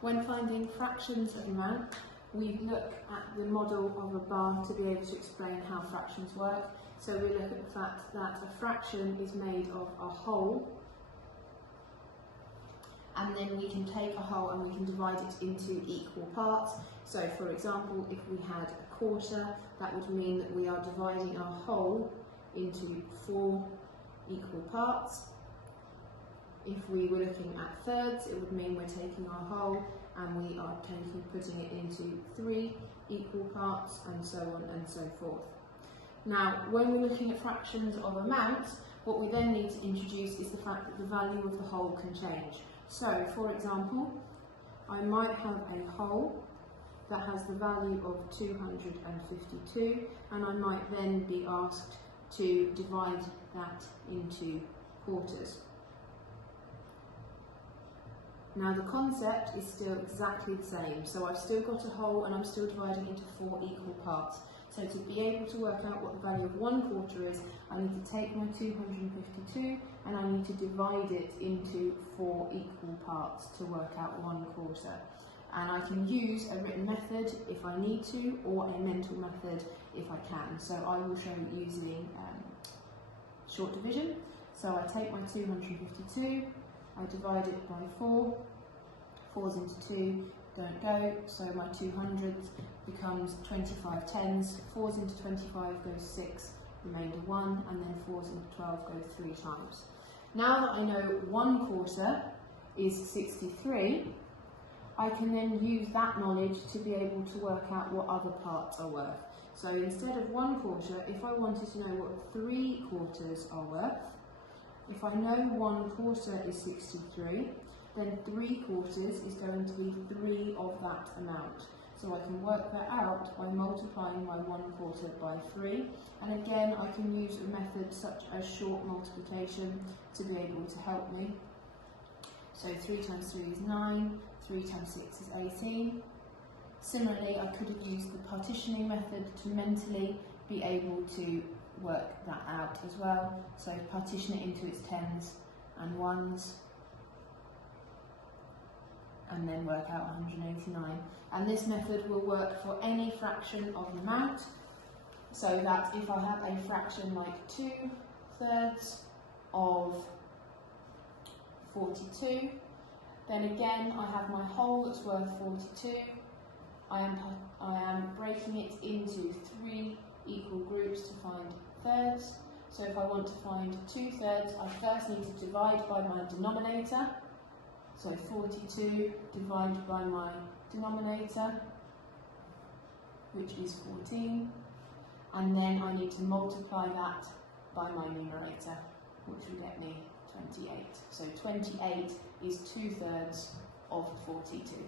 When finding fractions of amount, we look at the model of a bar to be able to explain how fractions work. So we look at the fact that a fraction is made of a whole, and then we can take a whole and we can divide it into equal parts. So for example, if we had a quarter, that would mean that we are dividing our whole into 4 equal parts. If we were looking at thirds, it would mean we're taking our whole and we are putting it into 3 equal parts, and so on and so forth. Now, when we're looking at fractions of amounts, what we then need to introduce is the fact that the value of the whole can change. So, for example, I might have a whole that has the value of 252, and I might then be asked to divide that into quarters. Now the concept is still exactly the same, so I've still got a whole and I'm still dividing into 4 equal parts. So to be able to work out what the value of 1 quarter is, I need to take my 252 and I need to divide it into 4 equal parts to work out 1 quarter. And I can use a written method if I need to, or a mental method if I can. So I will show you using short division. So I take my 252, I divide it by 4, 4's into 2 don't go, so my 200 becomes 25 tens, 4's into 25 goes 6, remainder 1, and then 4's into 12 go 3 times. Now that I know 1 quarter is 63, I can then use that knowledge to be able to work out what other parts are worth. So instead of 1 quarter, if I wanted to know what 3 quarters are worth, if I know 1 quarter is 63, then 3 quarters is going to be 3 of that amount. So I can work that out by multiplying my 1 quarter by 3. And again, I can use a method such as short multiplication to be able to help me. So 3 times 3 is 9, 3 times 6 is 18. Similarly, I could have used the partitioning method to mentally be able to work that out as well. So partition it into its tens and ones, and then work out 189. And this method will work for any fraction of an amount, so that if I have a fraction like 2/3 of 42, then again I have my whole that's worth 42. I am breaking it into 3 equal groups to find thirds. So if I want to find 2/3, I first need to divide by my denominator. So 42 divided by my denominator, which is 14. And then I need to multiply that by my numerator, which will get me 28. So 28 is 2/3 of 42.